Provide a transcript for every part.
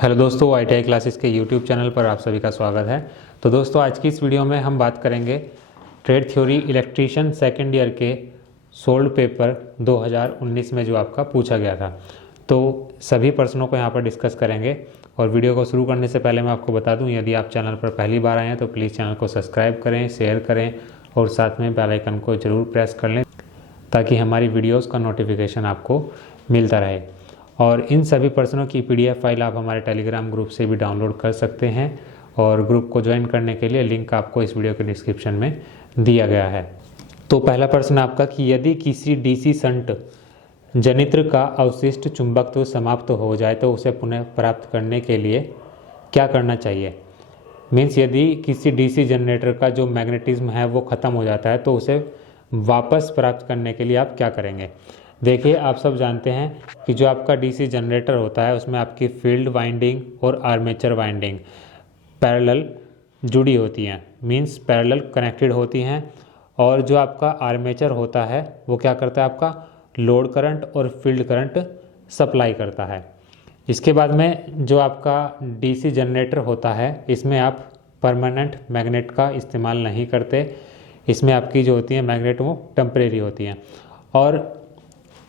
Hello दोस्तों, ITI classes के YouTube channel पर आप सभी का स्वागत है। तो दोस्तों, आज की इस वीडियो में हम बात करेंगे trade theory electrician second year के सोल्ड पेपर 2019 में जो आपका पूछा गया था। तो सभी प्रश्नों को यहाँ पर डिस्कस करेंगे। और वीडियो को शुरू करने से पहले मैं आपको बता दूँ, यदि आप चैनल पर पहली बार आए हैं तो प्लीज़ चैनल को सब्सक्राइब करें, शेयर करें और साथ में बेल आइकन को ज़रूर प्रेस कर लें ताकि हमारी वीडियोज़ का नोटिफिकेशन आपको मिलता रहे। और इन सभी प्रश्नों की PDF फाइल आप हमारे टेलीग्राम ग्रुप से भी डाउनलोड कर सकते हैं और ग्रुप को ज्वाइन करने के लिए लिंक आपको इस वीडियो के डिस्क्रिप्शन में दिया गया है। तो पहला प्रश्न आपका कि यदि किसी DC शंट जनित्र का अवशिष्ट चुंबकत्व समाप्त हो जाए तो उसे पुनः प्राप्त करने के लिए क्या करना चाहिए। मीन्स यदि किसी DC जनरेटर का जो मैग्नेटिज्म है वो ख़त्म हो जाता है तो उसे वापस प्राप्त करने के लिए आप क्या करेंगे। देखिए, आप सब जानते हैं कि जो आपका DC जनरेटर होता है उसमें आपकी फील्ड वाइंडिंग और आर्मेचर वाइंडिंग पैरेलल जुड़ी होती हैं, मींस पैरेलल कनेक्टेड होती हैं। और जो आपका आर्मेचर होता है वो क्या करता है, आपका लोड करंट और फील्ड करंट सप्लाई करता है। इसके बाद में जो आपका DC जनरेटर होता है इसमें आप परमानेंट मैग्नेट का इस्तेमाल नहीं करते, इसमें आपकी जो होती है मैग्नेट वो टेम्परेरी होती हैं। और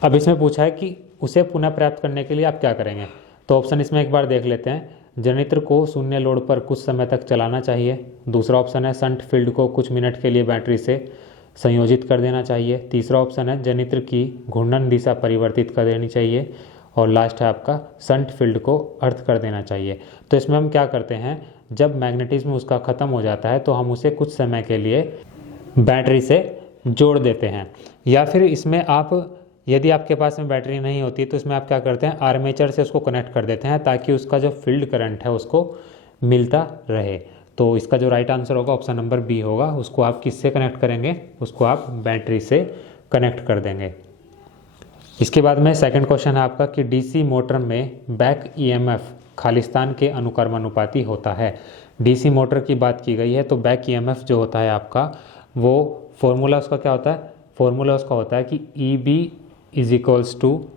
अब इसमें पूछा है कि उसे पुनः प्राप्त करने के लिए आप क्या करेंगे। तो ऑप्शन इसमें एक बार देख लेते हैं। जनित्र को शून्य लोड पर कुछ समय तक चलाना चाहिए। दूसरा ऑप्शन है शंट फील्ड को कुछ मिनट के लिए बैटरी से संयोजित कर देना चाहिए। तीसरा ऑप्शन है जनित्र की घूर्णन दिशा परिवर्तित कर देनी चाहिए। और लास्ट है आपका शंट फील्ड को अर्थ कर देना चाहिए। तो इसमें हम क्या करते हैं, जब मैग्नेटिज्म उसका ख़त्म हो जाता है तो हम उसे कुछ समय के लिए बैटरी से जोड़ देते हैं। या फिर इसमें आप, यदि आपके पास में बैटरी नहीं होती तो इसमें आप क्या करते हैं, आर्मेचर से उसको कनेक्ट कर देते हैं ताकि उसका जो फील्ड करंट है उसको मिलता रहे। तो इसका जो राइट आंसर होगा ऑप्शन नंबर बी होगा। उसको आप किससे कनेक्ट करेंगे, उसको आप बैटरी से कनेक्ट कर देंगे। इसके बाद में सेकंड क्वेश्चन है आपका कि DC मोटर में बैक EMF खालिस्तान के अनुक्रमानुपाती होता है। DC मोटर की बात की गई है तो बैक EMF जो होता है आपका, वो फॉर्मूला उसका क्या होता है, फॉर्मूला उसका होता है कि EB is equals to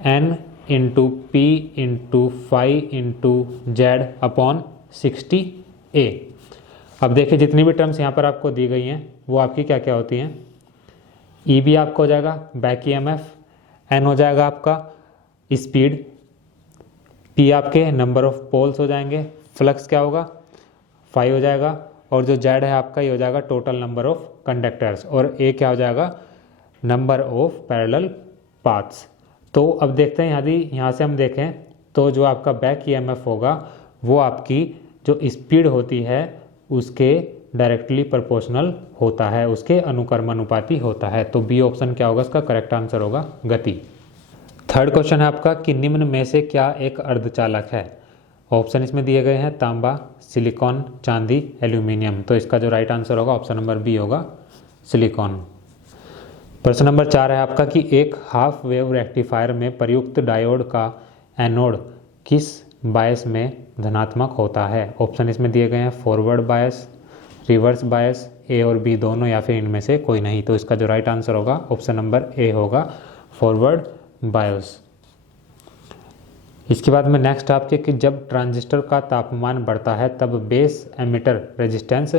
N into P into phi into Z upon 60A। अब देखिए, जितनी भी टर्म्स यहाँ पर आपको दी गई हैं वो आपकी क्या क्या होती हैं। EB आपका हो जाएगा बैक EMF, N हो जाएगा आपका स्पीड, P आपके नंबर ऑफ पोल्स हो जाएंगे, फ्लक्स क्या होगा फाई हो जाएगा, और जो जेड है आपका ये हो जाएगा टोटल नंबर ऑफ कंडक्टर्स, और A क्या हो जाएगा नंबर ऑफ पैरेलल पाथ्स। तो अब देखते हैं, यदि यहाँ से हम देखें तो जो आपका बैक EMF होगा वो आपकी जो स्पीड होती है उसके डायरेक्टली प्रोपोर्शनल होता है, उसके अनुक्रमानुपाती होता है। तो बी ऑप्शन क्या होगा, इसका करेक्ट आंसर होगा गति। थर्ड क्वेश्चन है आपका कि निम्न में से क्या एक अर्धचालक है। ऑप्शन इसमें दिए गए हैं तांबा, सिलिकॉन, चांदी, एल्यूमिनियम। तो इसका जो राइट आंसर होगा ऑप्शन नंबर बी होगा सिलिकॉन। प्रश्न नंबर 4 है आपका कि एक हाफ वेव रेक्टिफायर में प्रयुक्त डायोड का एनोड किस बायस में धनात्मक होता है। ऑप्शन इसमें दिए गए हैं forward bias, reverse bias, A और B दोनों, या फिर इनमें से कोई नहीं। तो इसका जो राइट आंसर होगा ऑप्शन नंबर A होगा फॉरवर्ड बायस। इसके बाद में नेक्स्ट आपके कि जब ट्रांजिस्टर का तापमान बढ़ता है तब बेस एमिटर रेजिस्टेंस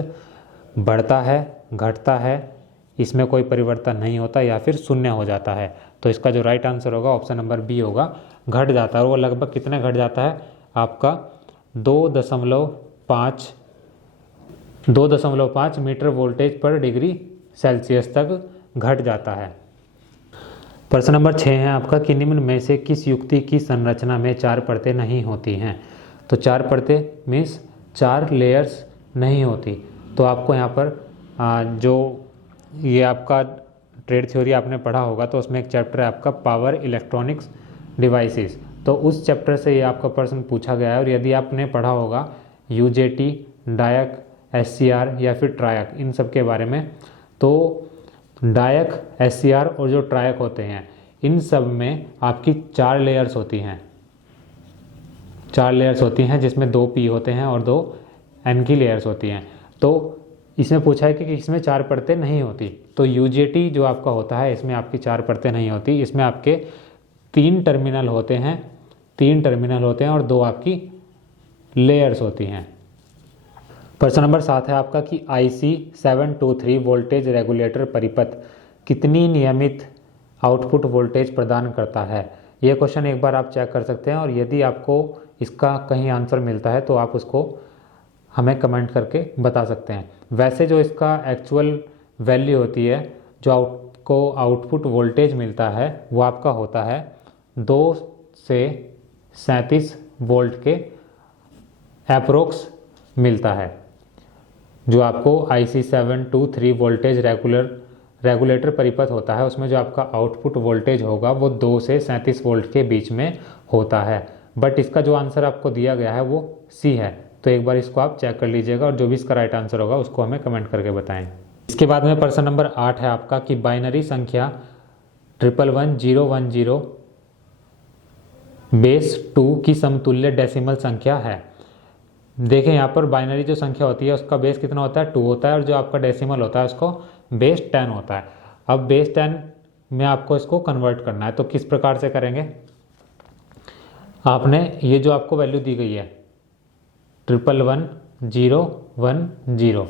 बढ़ता है, घटता है, इसमें कोई परिवर्तन नहीं होता, या फिर शून्य हो जाता है। तो इसका जो राइट आंसर होगा ऑप्शन नंबर बी होगा घट जाता है। और वो लगभग कितने घट जाता है आपका 2.5 मीटर वोल्टेज पर डिग्री सेल्सियस तक घट जाता है। प्रश्न नंबर 6 है आपका कि निम्न में से किस युक्ति की संरचना में 4 परतें नहीं होती हैं। तो 4 परतें मीन्स 4 लेयर्स नहीं होती। तो आपको यहाँ पर जो ये आपका ट्रेड थ्योरी आपने पढ़ा होगा तो उसमें एक चैप्टर है आपका पावर इलेक्ट्रॉनिक्स डिवाइसेस। तो उस चैप्टर से ये आपका प्रश्न पूछा गया है। और यदि आपने पढ़ा होगा UJT, डायक, SCR या फिर ट्रायक, इन सब के बारे में, तो डायक, SCR और जो ट्रायक होते हैं इन सब में आपकी 4 लेयर्स होती हैं। 4 लेयर्स होती हैं जिसमें 2 P होते हैं और 2 N की लेयर्स होती हैं। तो इसमें पूछा है कि इसमें 4 परतें नहीं होती। तो UJT जो आपका होता है इसमें आपकी 4 परतें नहीं होती, इसमें आपके 3 टर्मिनल होते हैं और 2 आपकी लेयर्स होती हैं। प्रश्न नंबर 7 है आपका कि IC 723 वोल्टेज रेगुलेटर परिपथ कितनी नियमित आउटपुट वोल्टेज प्रदान करता है। ये क्वेश्चन एक बार आप चेक कर सकते हैं और यदि आपको इसका कहीं आंसर मिलता है तो आप उसको हमें कमेंट करके बता सकते हैं। वैसे जो इसका एक्चुअल वैल्यू होती है, जो आपको आउटपुट वोल्टेज मिलता है वो आपका होता है 2 से 37 वोल्ट के अप्रोक्स मिलता है। जो आपको IC 723 वोल्टेज रेगुलेटर परिपथ होता है उसमें जो आपका आउटपुट वोल्टेज होगा वो 2 से 37 वोल्ट के बीच में होता है। बट इसका जो आंसर आपको दिया गया है वो C है, तो एक बार इसको आप चेक कर लीजिएगा और जो भी इसका राइट आंसर होगा उसको हमें कमेंट करके बताएं। इसके बाद में प्रश्न नंबर 8 है आपका कि बाइनरी संख्या 111010 बेस 2 की समतुल्य डेसिमल संख्या है। देखें यहाँ पर बाइनरी जो संख्या होती है उसका बेस कितना होता है 2 होता है और जो आपका डेसिमल होता है उसको बेस 10 होता है। अब बेस 10 में आपको इसको कन्वर्ट करना है, तो किस प्रकार से करेंगे। आपने ये जो आपको वैल्यू दी गई है 111010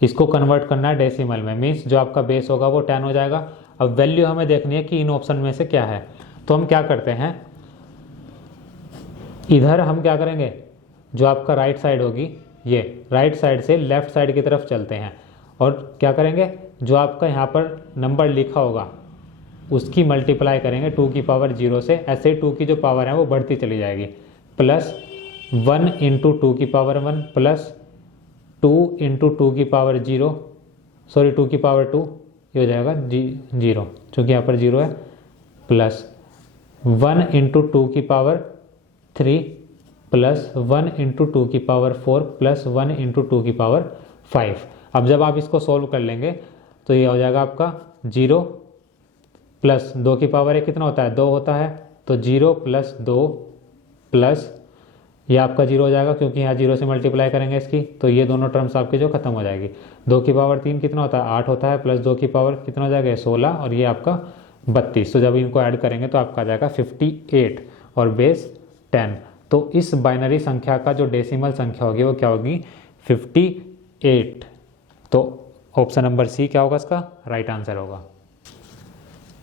इसको कन्वर्ट करना है डेसिमल में, मीन्स जो आपका बेस होगा वो 10 हो जाएगा। अब वैल्यू हमें देखनी है कि इन ऑप्शन में से क्या है, तो हम क्या करते हैं, इधर हम क्या करेंगे, जो आपका राइट साइड होगी ये राइट साइड से लेफ्ट साइड की तरफ चलते हैं और क्या करेंगे, जो आपका यहाँ पर नंबर लिखा होगा उसकी मल्टीप्लाई करेंगे 2 की पावर 0 से। ऐसे ही 2 की जो पावर है वो बढ़ती चली जाएगी, प्लस 1 इंटू 2 की पावर 1 प्लस 2 इंटू 2 की पावर 0, सॉरी 2 की पावर 2, ये हो जाएगा 0 चूँकि यहाँ पर 0 है, प्लस 1 इंटू 2 की पावर 3 प्लस 1 इंटू 2 की पावर 4 प्लस 1 इंटू 2 की पावर 5। अब जब आप इसको सॉल्व कर लेंगे तो ये हो जाएगा आपका 0 प्लस 2 की पावर 1 कितना होता है 2 होता है, तो 0 प्लस 2 प्लस ये आपका 0 हो जाएगा क्योंकि यहाँ 0 से मल्टीप्लाई करेंगे इसकी, तो ये दोनों टर्म्स आपकी जो खत्म हो जाएगी। 2 की पावर 3 कितना होता है 8 होता है, प्लस 2 की पावर कितना हो जाएगा 16 और ये आपका 32। तो जब इनको ऐड करेंगे तो आपका आ जाएगा 58 और बेस 10। तो इस बाइनरी संख्या का जो डेसिमल संख्या होगी वो क्या होगी 58। तो ऑप्शन नंबर सी क्या होगा इसका राइट आंसर होगा।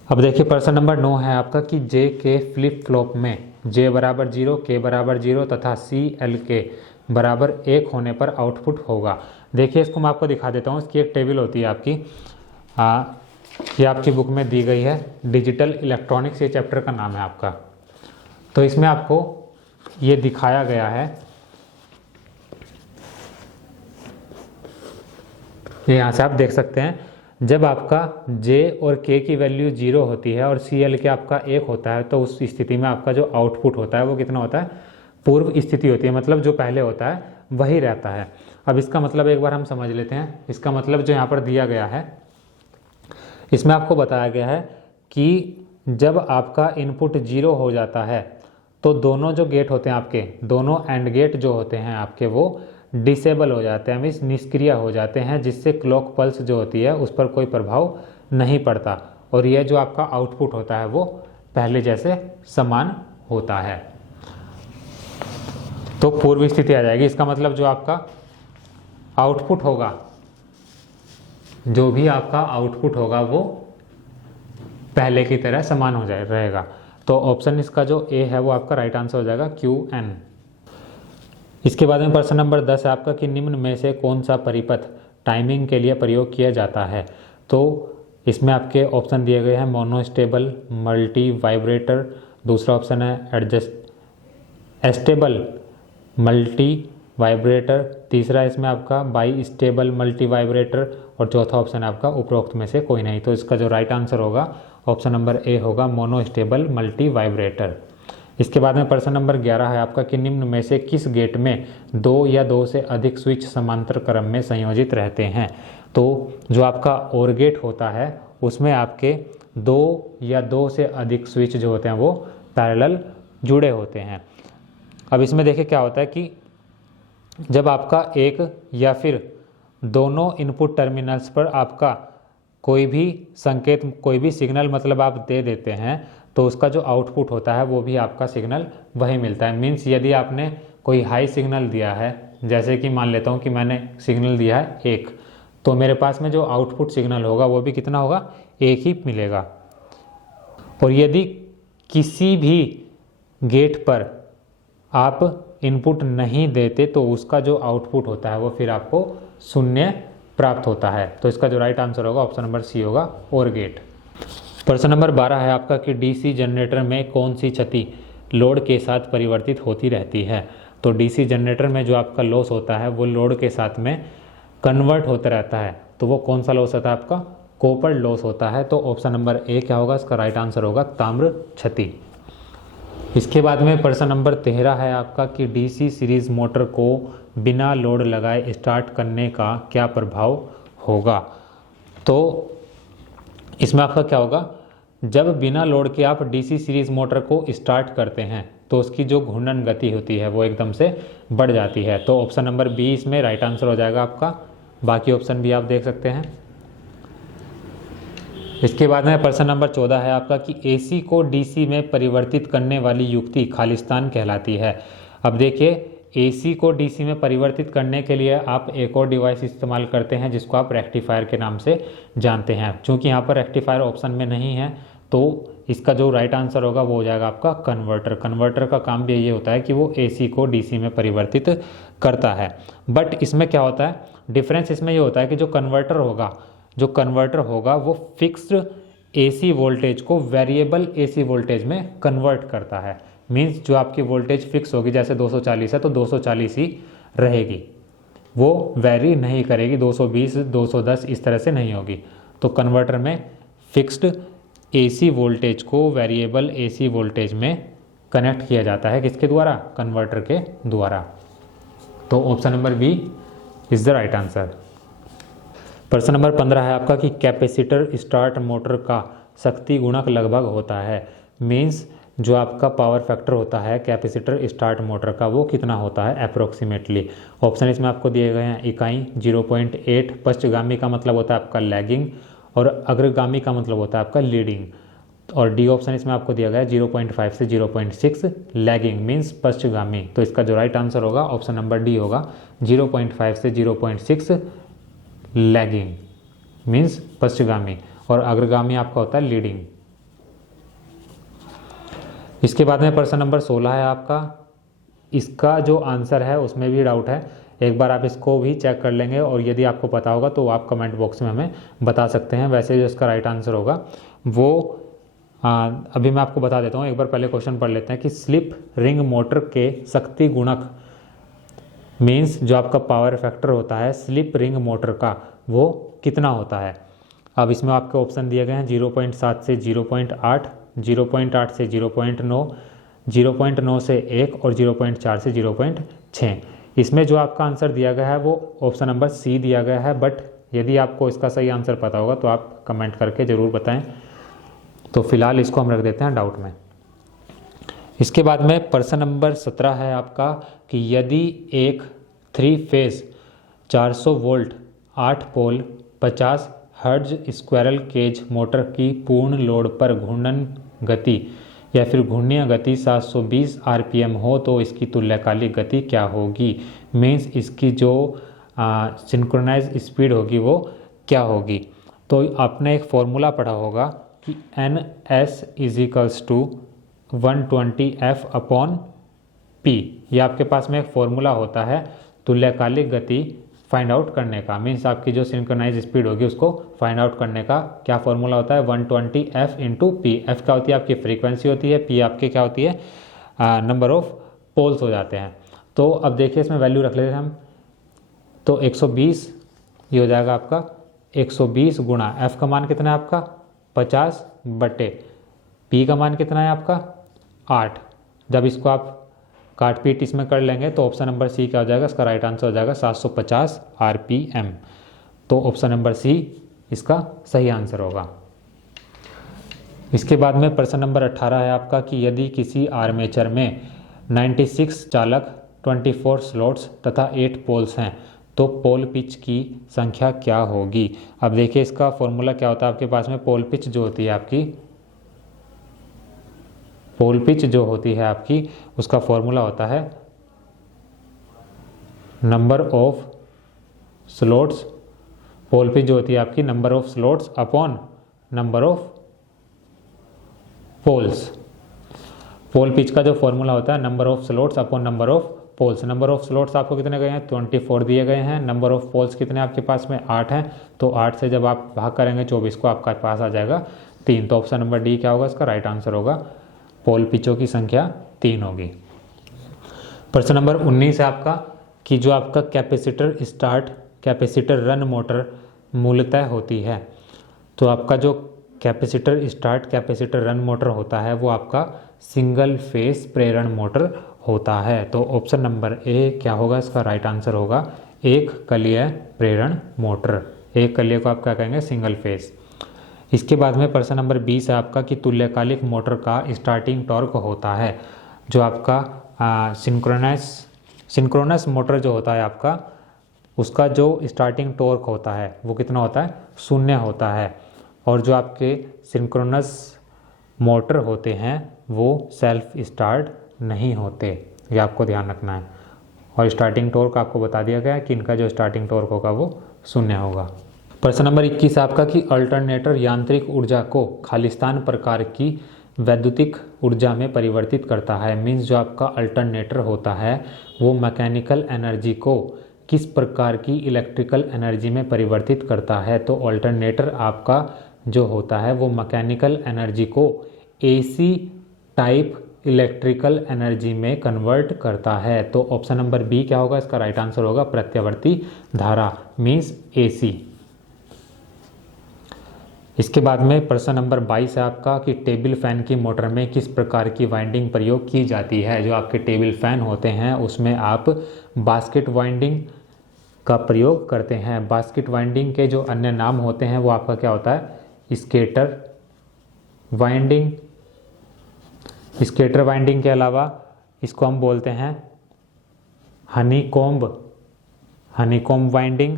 अब देखिए प्रश्न नंबर 9 है आपका कि जे के फ्लिप फ्लॉप में जे बराबर 0, के बराबर 0 तथा सी एल के बराबर 1 होने पर आउटपुट होगा। देखिए इसको मैं आपको दिखा देता हूँ, इसकी एक टेबल होती है आपकी, ये आपकी बुक में दी गई है, डिजिटल इलेक्ट्रॉनिक्स ये चैप्टर का नाम है आपका। तो इसमें आपको ये दिखाया गया है, ये यहाँ से आप देख सकते हैं, जब आपका J और K की वैल्यू 0 होती है और CL के आपका 1 होता है तो उस स्थिति में आपका जो आउटपुट होता है वो कितना होता है पूर्व स्थिति होती है, मतलब जो पहले होता है वही रहता है। अब इसका मतलब एक बार हम समझ लेते हैं। इसका मतलब जो यहाँ पर दिया गया है इसमें आपको बताया गया है कि जब आपका इनपुट 0 हो जाता है तो दोनों जो गेट होते हैं आपके, दोनों एंड गेट जो होते हैं आपके वो डिसेबल हो जाते हैं, मीन्स निष्क्रिय हो जाते हैं, जिससे क्लॉक पल्स जो होती है उस पर कोई प्रभाव नहीं पड़ता और यह जो आपका आउटपुट होता है वो पहले जैसे समान होता है। तो पूर्व स्थिति आ जाएगी। इसका मतलब जो आपका आउटपुट होगा, जो भी आपका आउटपुट होगा वो पहले की तरह समान हो जाए रहेगा। तो ऑप्शन इसका जो ए है वो आपका राइट आंसर हो जाएगा QN। इसके बाद में प्रश्न नंबर 10 है आपका कि निम्न में से कौन सा परिपथ टाइमिंग के लिए प्रयोग किया जाता है। तो इसमें आपके ऑप्शन दिए गए हैं मोनोस्टेबल, मल्टी वाइब्रेटर, दूसरा ऑप्शन है एस्टेबल मल्टी वाइब्रेटर, तीसरा इसमें आपका बाई स्टेबल मल्टी वाइब्रेटर और चौथा ऑप्शन है आपका उपरोक्त में से कोई नहीं। तो इसका जो राइट आंसर होगा ऑप्शन नंबर ए होगा मोनोस्टेबल मल्टी वाइब्रेटर। इसके बाद में प्रश्न नंबर 11 है आपका कि निम्न में से किस गेट में 2 या 2 से अधिक स्विच समांतर क्रम में संयोजित रहते हैं। तो जो आपका OR गेट होता है उसमें आपके 2 या 2 से अधिक स्विच जो होते हैं वो पैरेलल जुड़े होते हैं। अब इसमें देखिए क्या होता है कि जब आपका एक या फिर दोनों इनपुट टर्मिनल्स पर आपका कोई भी संकेत, कोई भी सिग्नल मतलब आप दे देते हैं तो उसका जो आउटपुट होता है वो भी आपका सिग्नल वही मिलता है। मीन्स यदि आपने कोई हाई सिग्नल दिया है, जैसे कि मान लेता हूँ कि मैंने सिग्नल दिया है 1, तो मेरे पास में जो आउटपुट सिग्नल होगा वो भी कितना होगा, 1 ही मिलेगा। और यदि किसी भी गेट पर आप इनपुट नहीं देते तो उसका जो आउटपुट होता है वो फिर आपको 0 प्राप्त होता है। तो इसका जो राइट आंसर होगा ऑप्शन नंबर सी होगा, और गेट। प्रश्न नंबर 12 है आपका कि डीसी जनरेटर में कौन सी क्षति लोड के साथ परिवर्तित होती रहती है। तो डीसी जनरेटर में जो आपका लॉस होता है वो लोड के साथ में कन्वर्ट होता रहता है। तो वो कौन सा लॉस होता है आपका, कॉपर लॉस होता है। तो ऑप्शन नंबर ए क्या होगा, इसका राइट आंसर होगा ताम्र क्षति। इसके बाद में प्रश्न नंबर 13 है आपका कि डीसी सीरीज मोटर को बिना लोड लगाए स्टार्ट करने का क्या प्रभाव होगा। तो इसमें आपका क्या होगा, जब बिना लोड के आप डीसी सीरीज मोटर को स्टार्ट करते हैं तो उसकी जो घूर्णन गति होती है वो एकदम से बढ़ जाती है। तो ऑप्शन नंबर बी इसमें राइट आंसर हो जाएगा आपका। बाकी ऑप्शन भी आप देख सकते हैं। इसके बाद में प्रश्न नंबर 14 है आपका कि एसी को डीसी में परिवर्तित करने वाली युक्ति खालिस्तान कहलाती है। अब देखिए, एसी को डीसी में परिवर्तित करने के लिए आप एक और डिवाइस इस्तेमाल करते हैं जिसको आप रेक्टिफायर के नाम से जानते हैं। चूंकि यहाँ पर रेक्टिफायर ऑप्शन में नहीं है तो इसका जो राइट आंसर होगा वो हो जाएगा आपका कन्वर्टर। कन्वर्टर का काम भी ये होता है कि वो एसी को डीसी में परिवर्तित करता है। बट इसमें क्या होता है, डिफरेंस इसमें ये होता है कि जो कन्वर्टर होगा वो फिक्स्ड एसी वोल्टेज को वेरिएबल एसी वोल्टेज में कन्वर्ट करता है। मींस जो आपकी वोल्टेज फिक्स होगी, जैसे 240 है तो 240 ही रहेगी, वो वेरी नहीं करेगी, 220 210 इस तरह से नहीं होगी। तो कन्वर्टर में फिक्स्ड एसी वोल्टेज को वेरिएबल एसी वोल्टेज में कनेक्ट किया जाता है। किसके द्वारा, कन्वर्टर के द्वारा। तो option number B is the right answer. प्रश्न नंबर 15 है आपका कि कैपेसिटर स्टार्ट मोटर का शक्ति गुणक लगभग होता है। मींस जो आपका पावर फैक्टर होता है कैपेसिटर स्टार्ट मोटर का वो कितना होता है अप्रोक्सीमेटली। ऑप्शन इसमें आपको दिए गए हैं। इकाई 0.8, पश्चगामी का मतलब होता है आपका लैगिंग, और अग्रगामी का मतलब होता है आपका लीडिंग। और डी ऑप्शन इसमें आपको दिया गया है 0.5 से 0.6 लैगिंग मींस पश्चगामी। तो इसका जो राइट आंसर होगा ऑप्शन नंबर डी होगा, 0.5 से 0.6 लैगिंग मींस पश्चगामी, और अग्रगामी आपका होता है लीडिंग। इसके बाद में प्रश्न नंबर 16 है आपका। इसका जो आंसर है उसमें भी डाउट है, एक बार आप इसको भी चेक कर लेंगे और यदि आपको पता होगा तो आप कमेंट बॉक्स में हमें बता सकते हैं। वैसे जो इसका राइट आंसर होगा वो अभी मैं आपको बता देता हूँ। एक बार पहले क्वेश्चन पढ़ लेते हैं कि स्लिप रिंग मोटर के शक्ति गुणक मीन्स जो आपका पावर फैक्टर होता है स्लिप रिंग मोटर का वो कितना होता है। अब इसमें आपके ऑप्शन दिए गए हैं 0.7 से 0.8, 0.8 से 0.9, 0.9 से 1 और 0.4 से 0.6। इसमें जो आपका आंसर दिया गया है वो ऑप्शन नंबर सी दिया गया है। बट यदि आपको इसका सही आंसर पता होगा तो आप कमेंट करके ज़रूर बताएं। तो फिलहाल इसको हम रख देते हैं डाउट में। इसके बाद में प्रश्न नंबर 17 है आपका कि यदि एक 3 फेज 400 वोल्ट 8 पोल 50 हर्ट्ज स्क्वायरल केज मोटर की पूर्ण लोड पर घूर्णन गति या फिर घूर्णीय गति 720 आरपीएम हो तो इसकी तुल्यकालिक गति क्या होगी। मीन्स इसकी जो सिंक्रोनाइज स्पीड होगी वो क्या होगी। तो आपने एक फॉर्मूला पढ़ा होगा कि NS = 120F/P। ये आपके पास में एक फॉर्मूला होता है तुल्यकालिक गति फाइंड आउट करने का। मीन्स आपकी जो सिंक्रोनाइज स्पीड होगी उसको फाइंड आउट करने का क्या फॉर्मूला होता है, 120F/P। F क्या होती है आपकी फ्रीक्वेंसी होती है, P आपके क्या होती है नंबर ऑफ पोल्स हो जाते हैं। तो अब देखिए इसमें वैल्यू रख लेते हैं हम। तो 120 ये हो जाएगा आपका 120 गुणा F का मान कितना है आपका 50 बटे P का मान कितना है आपका 8। जब इसको आप काट पीट इसमें कर लेंगे तो ऑप्शन नंबर सी क्या हो जाएगा, इसका राइट आंसर हो जाएगा 750 आरपीएम। तो ऑप्शन नंबर सी इसका सही आंसर होगा। इसके बाद में प्रश्न नंबर 18 है आपका कि यदि किसी आर्मेचर में 96 चालक 24 स्लॉट्स तथा 8 पोल्स हैं तो पोल पिच की संख्या क्या होगी। अब देखिए इसका फॉर्मूला क्या होता है आपके पास में। पोल पिच जो होती है आपकी उसका फॉर्मूला होता है number of slots, pole pitch जो होती है आपकी number of slots upon number of poles. Pole pitch का जो फॉर्मूला होता है number of slots upon number of poles. Number of slots आपको कितने गए हैं 24 दिए गए हैं। नंबर ऑफ पोल्स कितने आपके पास में 8 हैं, तो 8 से जब आप भाग करेंगे 24 को आपका पास आ जाएगा 3। तो ऑप्शन नंबर डी क्या होगा, इसका राइट आंसर होगा पोल पिचों की संख्या 3 होगी। प्रश्न नंबर 19 है आपका कि जो आपका capacitor start capacitor run motor मूलतः होती है। तो आपका जो capacitor start capacitor run motor होता है वो आपका सिंगल फेस प्रेरण मोटर होता है। तो ऑप्शन नंबर ए क्या होगा, इसका राइट आंसर होगा एक कलीय प्रेरण मोटर। एक कलीय को आप क्या कहेंगे, सिंगल फेस। इसके बाद में प्रश्न नंबर 20 है आपका कि तुल्यकालिक मोटर का स्टार्टिंग टॉर्क होता है। जो आपका सिंक्रोनस मोटर जो होता है आपका, उसका जो स्टार्टिंग टॉर्क होता है वो कितना होता है, 0 होता है। और जो आपके सिंक्रोनस मोटर होते हैं वो सेल्फ स्टार्ट नहीं होते, ये आपको ध्यान रखना है। और स्टार्टिंग टॉर्क आपको बता दिया गया है कि इनका जो स्टार्टिंग टॉर्क होगा वो 0 होगा। प्रश्न नंबर 21 आपका कि अल्टरनेटर यांत्रिक ऊर्जा को खालिस्तान प्रकार की वैद्युतिक ऊर्जा में परिवर्तित करता है। मीन्स जो आपका अल्टरनेटर होता है वो मैकेनिकल एनर्जी को किस प्रकार की इलेक्ट्रिकल एनर्जी में परिवर्तित करता है। तो अल्टरनेटर आपका जो होता है वो मैकेनिकल एनर्जी को एसी टाइप इलेक्ट्रिकल एनर्जी में कन्वर्ट करता है। तो ऑप्शन नंबर बी क्या होगा, इसका राइट आंसर होगा प्रत्यावर्ती धारा मीन्स एसी। इसके बाद में प्रश्न नंबर 22 है आपका कि टेबल फैन की मोटर में किस प्रकार की वाइंडिंग प्रयोग की जाती है। जो आपके टेबल फैन होते हैं उसमें आप बास्केट वाइंडिंग का प्रयोग करते हैं। बास्केट वाइंडिंग के जो अन्य नाम होते हैं वो आपका क्या होता है, स्केटर वाइंडिंग। स्केटर वाइंडिंग के अलावा इसको हम बोलते हैं हनीकॉम्ब वाइंडिंग,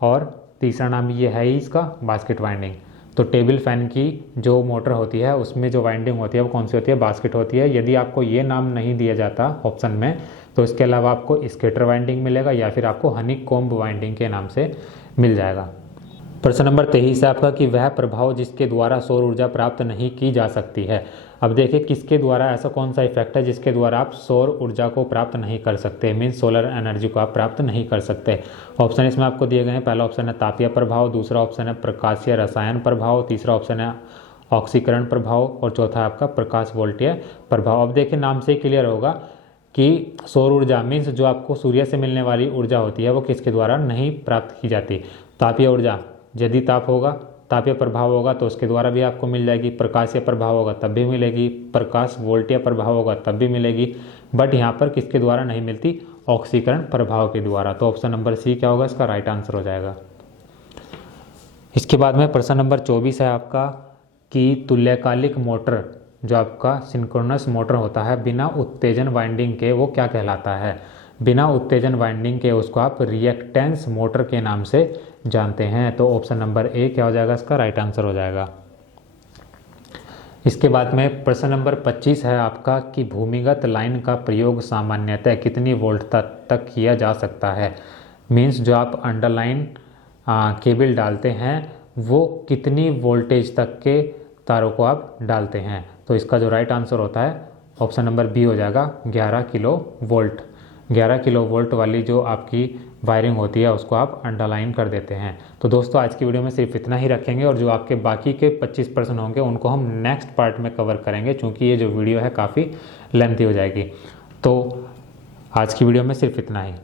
और तीसरा नाम ये है ही इसका बास्केट वाइंडिंग। तो टेबल फैन की जो मोटर होती है उसमें जो वाइंडिंग होती है वो कौन सी होती है, बास्केट होती है। यदि आपको ये नाम नहीं दिया जाता ऑप्शन में तो इसके अलावा आपको स्केटर वाइंडिंग मिलेगा या फिर आपको हनीकॉम्ब वाइंडिंग के नाम से मिल जाएगा। प्रश्न नंबर 23 है आपका कि वह प्रभाव जिसके द्वारा सौर ऊर्जा प्राप्त नहीं की जा सकती है। अब देखिए किसके द्वारा, ऐसा कौन सा इफेक्ट है जिसके द्वारा आप सौर ऊर्जा को प्राप्त नहीं कर सकते, मीन्स सोलर एनर्जी को आप प्राप्त नहीं कर सकते। ऑप्शन इसमें आपको दिए गए हैं। पहला ऑप्शन है तापीय प्रभाव, दूसरा ऑप्शन है प्रकाशीय रसायन प्रभाव, तीसरा ऑप्शन है ऑक्सीकरण प्रभाव और चौथा है आपका प्रकाश वोल्टीय प्रभाव। अब देखिए नाम से ही क्लियर होगा कि सौर ऊर्जा मीन्स जो आपको सूर्य से मिलने वाली ऊर्जा होती है वो किसके द्वारा नहीं प्राप्त की जाती। तापीय ऊर्जा, यदि ताप होगा, तापीय प्रभाव होगा तो उसके द्वारा भी आपको मिल जाएगी। प्रकाशीय प्रभाव होगा तब भी मिलेगी, प्रकाश वोल्टीय प्रभाव होगा तब भी मिलेगी। बट यहाँ पर किसके द्वारा नहीं मिलती, ऑक्सीकरण प्रभाव के द्वारा। तो ऑप्शन नंबर सी क्या होगा, इसका राइट आंसर हो जाएगा। इसके बाद में प्रश्न नंबर 24 है आपका कि तुल्यकालिक मोटर जो आपका सिंक्रोनस मोटर होता है बिना उत्तेजन वाइंडिंग के वो क्या कहलाता है। बिना उत्तेजन वाइंडिंग के उसको आप रिएक्टेंस मोटर के नाम से जानते हैं। तो ऑप्शन नंबर ए क्या हो जाएगा, इसका राइट आंसर हो जाएगा। इसके बाद में प्रश्न नंबर 25 है आपका कि भूमिगत लाइन का प्रयोग सामान्यतः कितनी वोल्ट तक किया जा सकता है। मीन्स जो आप अंडरलाइन केबल डालते हैं वो कितनी वोल्टेज तक के तारों को आप डालते हैं। तो इसका जो राइट आंसर होता है ऑप्शन नंबर बी हो जाएगा 11 किलो वोल्ट। 11 किलो वोल्ट वाली जो आपकी वायरिंग होती है उसको आप अंडरलाइन कर देते हैं। तो दोस्तों आज की वीडियो में सिर्फ इतना ही रखेंगे और जो आपके बाकी के 25 प्रश्न होंगे उनको हम नेक्स्ट पार्ट में कवर करेंगे, क्योंकि ये जो वीडियो है काफ़ी लेंथी हो जाएगी। तो आज की वीडियो में सिर्फ इतना ही।